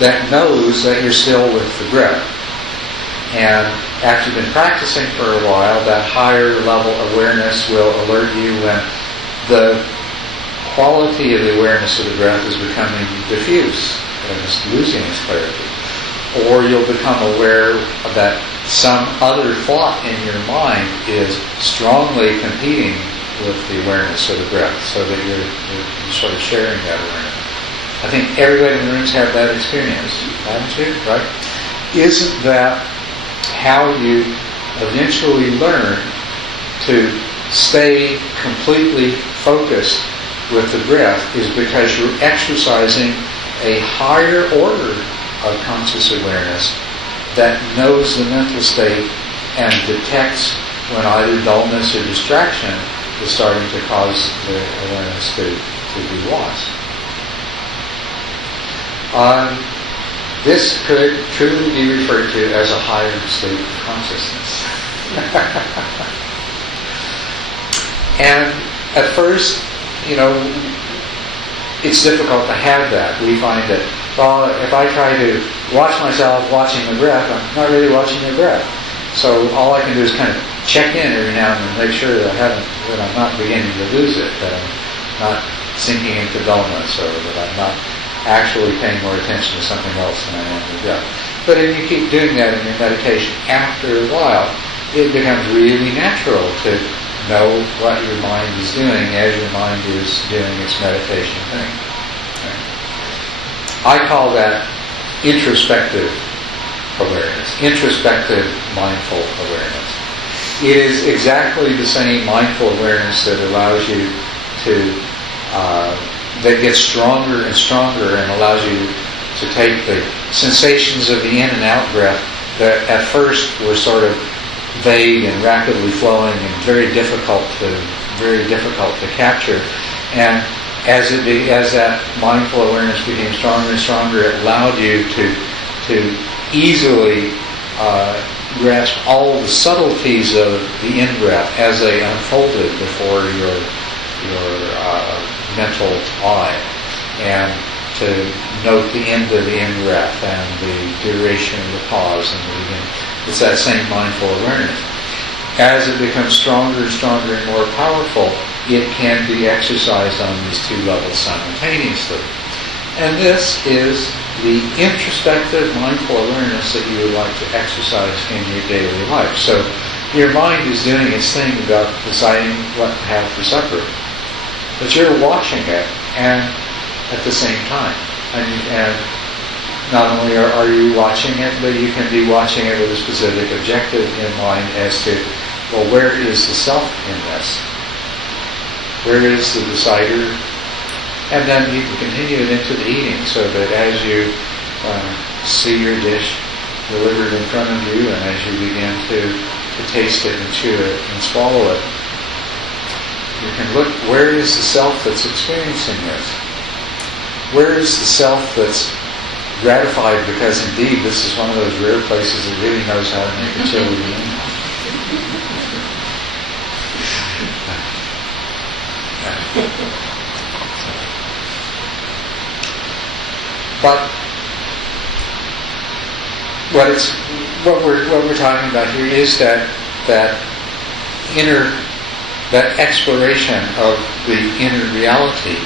that knows that you're still with the breath. And after you've been practicing for a while, that higher level awareness will alert you when the quality of the awareness of the breath is becoming diffuse and it's losing its clarity. Or you'll become aware that some other thought in your mind is strongly competing with the awareness of the breath, so that you're sort of sharing that awareness. I think everybody in the rooms have that experience, haven't you? Right? Isn't that how you eventually learn to stay completely focused with the breath? Is because you're exercising a higher order of conscious awareness that knows the mental state and detects when either dullness or distraction is starting to cause the awareness to be lost. This could truly be referred to as a higher state of consciousness. And at first, it's difficult to have that. We find that, if I try to watch myself watching the breath, I'm not really watching the breath. So all I can do is kind of check in every now and then, make sure that I'm not beginning to lose it, that I'm not sinking into dullness, or that I'm not actually paying more attention to something else than I am to the breath. But if you keep doing that in your meditation, after a while, it becomes really natural to know what your mind is doing as your mind is doing its meditation thing. I call that introspective awareness, introspective mindful awareness. It is exactly the same mindful awareness that allows you to, that gets stronger and stronger and allows you to take the sensations of the in and out breath that at first were sort of vague and rapidly flowing and very difficult to capture. And as that mindful awareness became stronger and stronger, it allowed you to easily grasp all the subtleties of the in-breath as they unfolded before your mental eye, and to note the end of the in-breath and the duration of the pause and the beginning. It's that same mindful awareness. As it becomes stronger and stronger and more powerful, it can be exercised on these two levels simultaneously. And this is the introspective mindful awareness that you would like to exercise in your daily life. So your mind is doing its thing about deciding what to have for supper, but you're watching it, and at the same time. And not only are you watching it, but you can be watching it with a specific objective in mind as to, well, where is the self in this? Where is the decider? And then you can continue it into the eating, so that as you see your dish delivered in front of you, and as you begin to taste it and chew it and swallow it, you can look, where is the self that's experiencing this? Where is the self that's gratified because indeed this is one of those rare places that really knows how to make a chili bean? But what we're talking about here is that inner that exploration of the inner reality,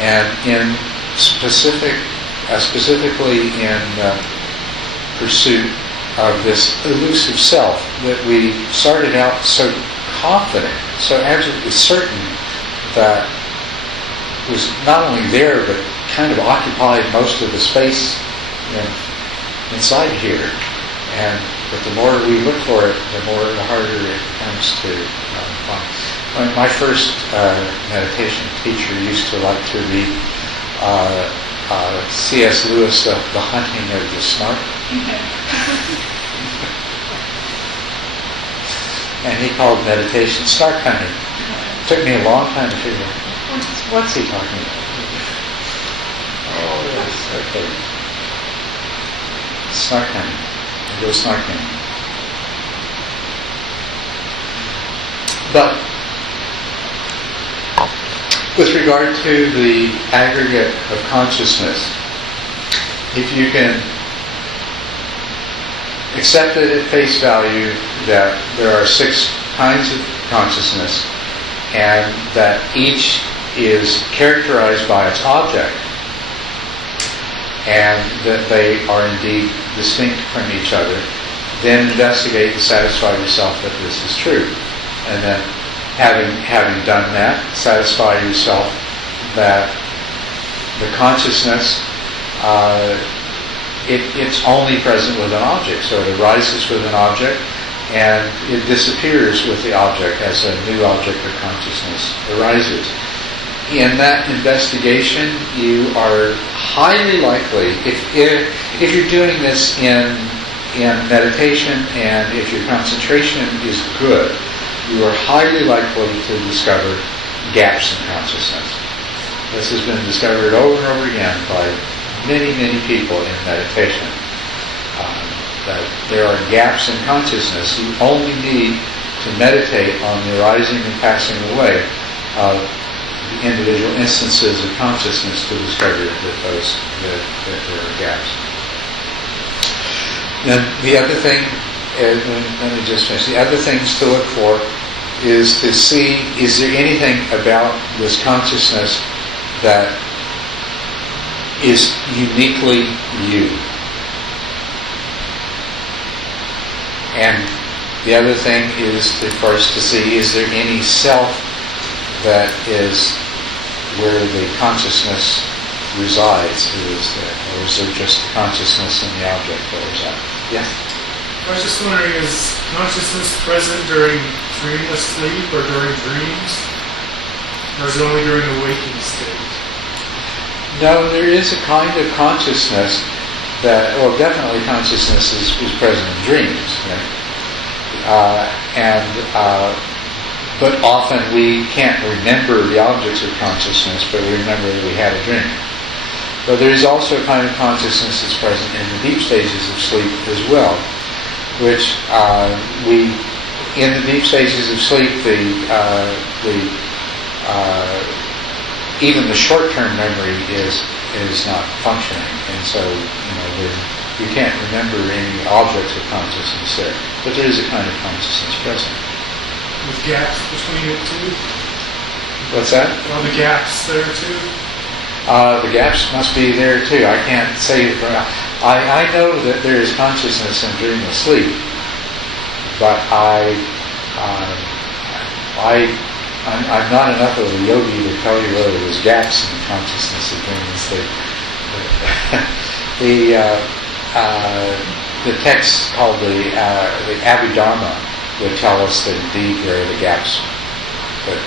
and in specifically in pursuit of this elusive self that we started out so confident, so absolutely certain that was not only there but kind of occupied most of the space inside here. But the more we look for it, the harder it becomes to find. My first meditation teacher used to like to read C.S. Lewis, The Hunting of the Snark. And he called meditation snark hunting. It took me a long time to figure out, what's he talking about? Oh, yes, okay. Snark hunting. Go snarking. But with regard to the aggregate of consciousness, if you can accept it at face value that there are 6 kinds of consciousness and that each is characterized by its object, and that they are indeed distinct from each other, then investigate and satisfy yourself that this is true. And then having done that, satisfy yourself that the consciousness, it's only present with an object. So it arises with an object and it disappears with the object as a new object of consciousness arises. In that investigation, you are highly likely, if you're doing this in meditation and if your concentration is good, you are highly likely to discover gaps in consciousness. This has been discovered over and over again by many, many people in meditation. That there are gaps in consciousness. You only need to meditate on the arising and passing away of individual instances of consciousness to discover that there are gaps. Then the other thing, let me just finish. The other things to look for is to see, is there anything about this consciousness that is uniquely you? And the other thing is for us to see, is there any self that is where the consciousness resides? Or is there just consciousness in the object that resides? Yes? I was just wondering, is consciousness present during dreamless sleep or during dreams? Or is it only during the waking state? No, there is a kind of consciousness that, well, definitely consciousness is present in dreams, right? But often we can't remember the objects of consciousness, but we remember that we had a dream. But there is also a kind of consciousness that's present in the deep stages of sleep as well, which in the deep stages of sleep, even the short-term memory is not functioning, and so you can't remember any objects of consciousness there. But there is a kind of consciousness present. With gaps between it too? What's that? Are the gaps there too? The gaps must be there too. I can't say that. I know that there is consciousness in dreamless sleep, but I'm not enough of a yogi to tell you whether there's gaps in the consciousness of dreamless sleep. The text called the Abhidharma would tell us that indeed there are the gaps, but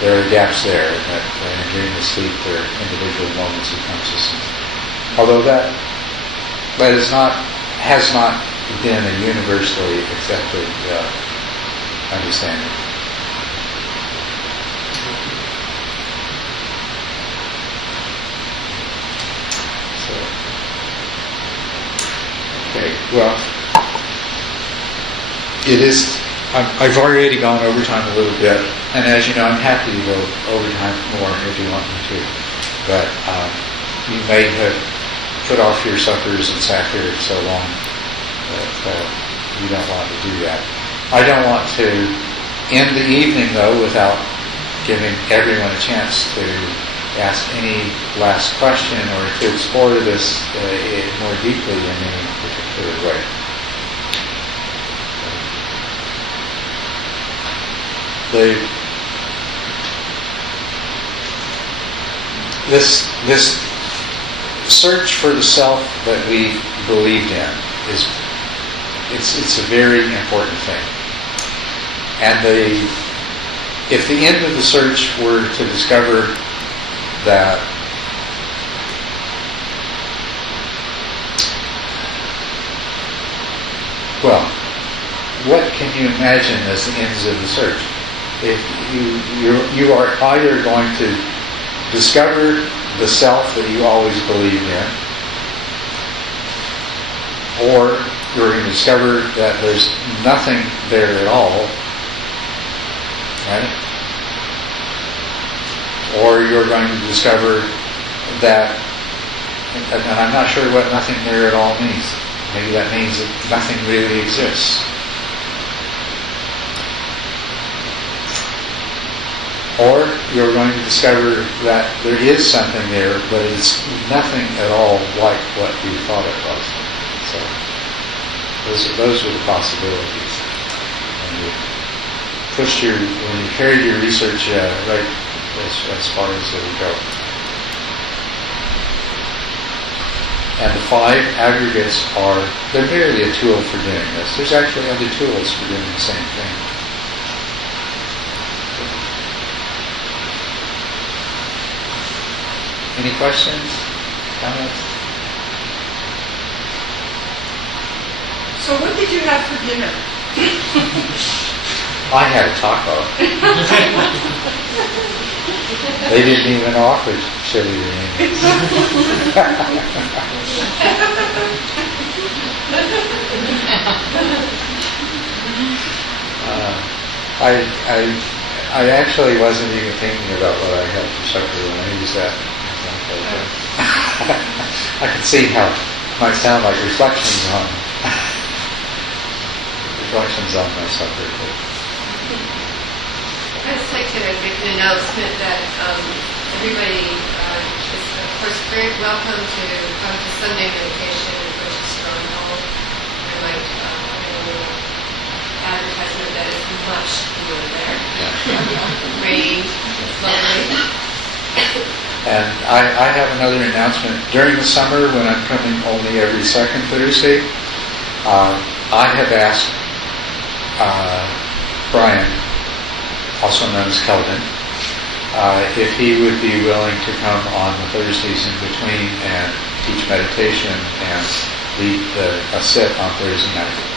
there are gaps there, and that in dreamless sleep there are individual moments of consciousness. Although that has not been a universally accepted understanding. Okay, well, it is. I've already gone overtime a little bit, and as you know, I'm happy to go overtime more if you want me to. But you may have put off your suppers and sat here so long that you don't want to do that. I don't want to In the evening, though, without giving everyone a chance to ask any last question or to explore this more deeply in any particular way. This search for the self that we believed in it's a very important thing. And if the end of the search were to discover that well, what can you imagine as the ends of the search? If you are either going to discover the self that you always believed in, or you're going to discover that there's nothing there at all, right? Or you're going to discover that, and I'm not sure what nothing there at all means. Maybe that means that nothing really exists. Or you're going to discover that there is something there, but it's nothing at all like what you thought it was. So those are the possibilities. And when you carry your research right as far as it will go. And the 5 aggregates they're merely a tool for doing this. There's actually other tools for doing the same thing. Any questions? Comments? So what did you have for dinner? I had a taco. They didn't even offer chili or anything. I actually wasn't even thinking about what I had for supper when I used that example. I can see how it might sound like reflections on my supper. I'd just like to make an announcement that everybody is, of course, very welcome to come to Sunday meditation at First Stronghold. I like advertisement that is much cooler there. Rain, lovely. And I have another announcement. During the summer, when I'm coming only every second Thursday, I have asked Brian, also known as Kelvin, if he would be willing to come on the Thursdays in between and teach meditation and lead a sit on Thursday night.